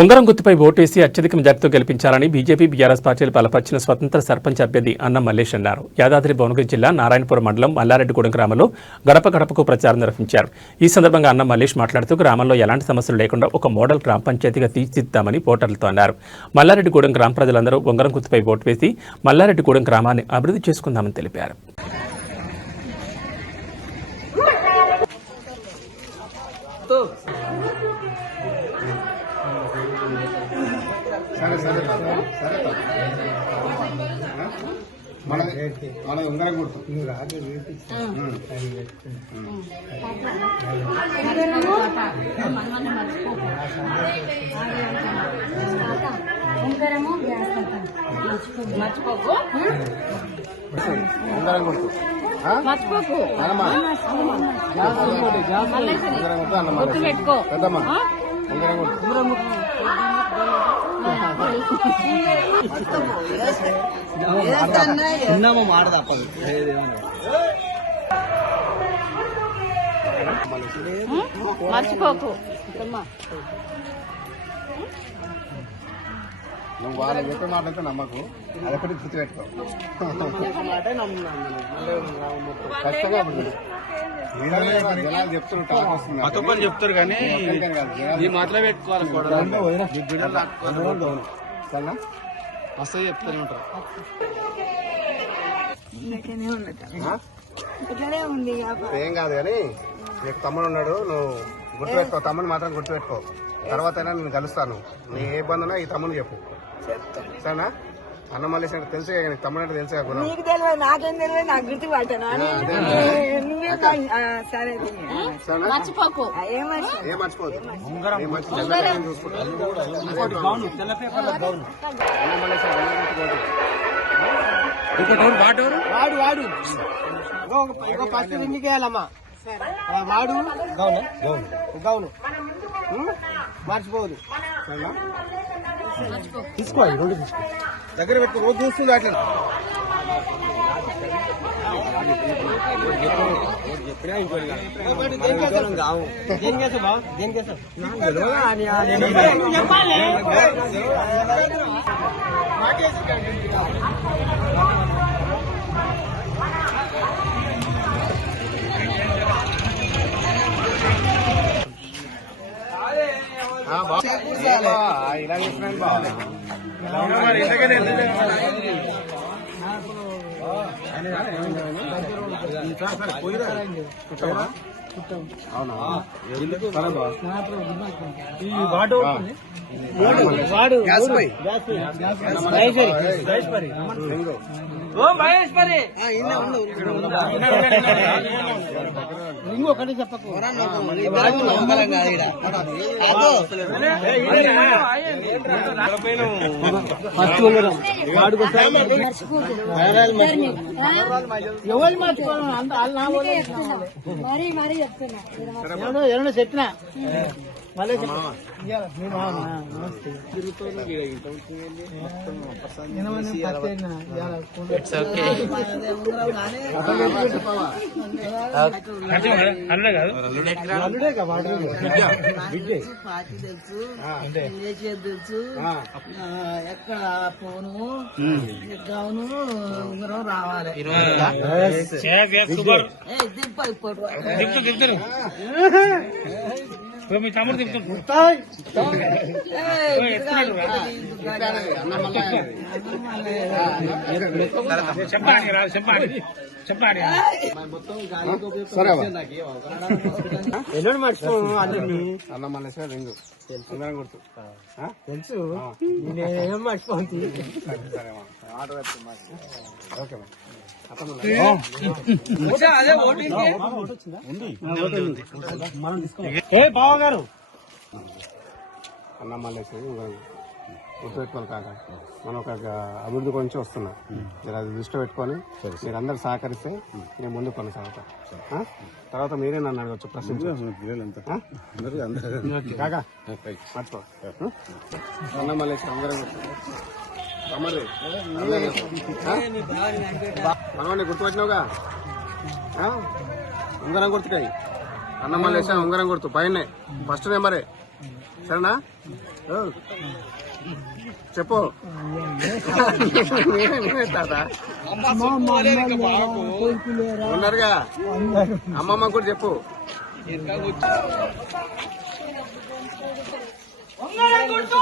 ఉంగరం గుర్తుపై ఓటేసి అత్యధిక మెజార్టీతో గెలిపించాలని బీజేపీ బీఆర్ఎస్ పార్టీలు బలపరిచిన స్వతంత్ర సర్పంచ్ అభ్యర్థి అన్నం మల్లేష్ అన్నారు. యాదాద్రి భువనగిరి జిల్లా నారాయణపురం మండలం మల్లారెడ్డిగూడెం గ్రామంలో గడప గడపకు ప్రచారం నిర్వహించారు. ఈ సందర్భంగా అన్నం మల్లేష్ మాట్లాడుతూ గ్రామంలో ఎలాంటి సమస్యలు లేకుండా ఒక మోడల్ గ్రామ పంచాయతీగా తీర్చిదిద్దామని ఓటర్లతో అన్నారు. మల్లారెడ్డిగూడెం గ్రామ ప్రజలందరూ ఉంగరం గుర్తుపై ఓటు వేసి మల్లారెడ్డిగూడెం గ్రామాన్ని అభివృద్ధి చేసుకుందామని తెలిపారు. మన ఉంగరం గుర్తు ఉంగరం గుర్తు మర్చిపోకు నువ్వు వాళ్ళ చెప్పే మాట అయితే నమ్మకు, అదొకటి గుర్తుపెట్టుకో. కష్టంగా జనాలు చెప్తున్నారు, చెప్తారు కానీ ఈ మాటలో పెట్టుకోవాలి. వస్తాయి చెప్తానే ఉంటారు. ఏం కాదు కానీ నీకు తమ్ముడు ఉన్నాడు, నువ్వు గుర్తుపెట్టుకో. తమ్ముడు మాత్రం గుర్తుపెట్టుకో. తర్వాత అయినా నేను కలుస్తాను. నీ ఏ ఇబ్బంది ఉన్నా ఈ తమ్ముడు చెప్పు, సరేనా? అన్న మల్లేష్ అంటే తెలుసే, నీకు తమ్ముడు అంటే తెలుసే. నీకు తెలియదు, నాకేం తెలియదు, నాకు గుర్తు పట్టాను. మర్చిపోకు, ఏం మర్చిపోదు. వాడు ఫస్ట్ రింగికేయాలమ్మా. వాడు గౌను మర్చిపోదు. తీసుకో, దగ్గర పెట్టుకో, రోజు చూస్తుంది అట్లా. ఇలా చేస్తున్నాను బాగా. ఇంకొకటి చెప్పకు, ఎవరు మర్చిపోవాలి. చెప్పినా మళ్ళీ పార్టీ తెలుసు, తెలుసు, ఎక్కడ పోను గౌను ఉంగరం రావాలి. మీ తమ్ముడు ఎల్లుండి మర్చిపో. అన్న మల్లేశ్వర రింగు ఉంగరం గుర్తు తెలుసు, నేనేం మర్చిపోతుంది. ఆర్డర్ ఓకే బావగారు. అన్న మల్లేశ్వరి గుర్తుపెట్టుకోవాలి కాక, మనం ఒక అభివృద్ధి గురించి వస్తున్నాం. మీరు అది దృష్టి పెట్టుకొని మీరు అందరు సహకరిస్తే నేను ముందు కొనసాగుతా. తర్వాత మీరే నన్ను అడగచ్చు, ప్రశ్నించవచ్చు. కాక మర్చిపో. అన్న మల్లేశ్వరి అందరం మనవాడిని గుర్తుపెట్టినావుగా, ఉంగరం గుర్తుకాయి. అన్న మల్లేశ్వరి ఉంగరం గుర్తు పైన ఫస్ట్ నెంబరే. సరేనా? చెప్పు. నేనే తాత ఉన్నారుగా, అమ్మమ్మ కూడా చెప్పు. గుర్తు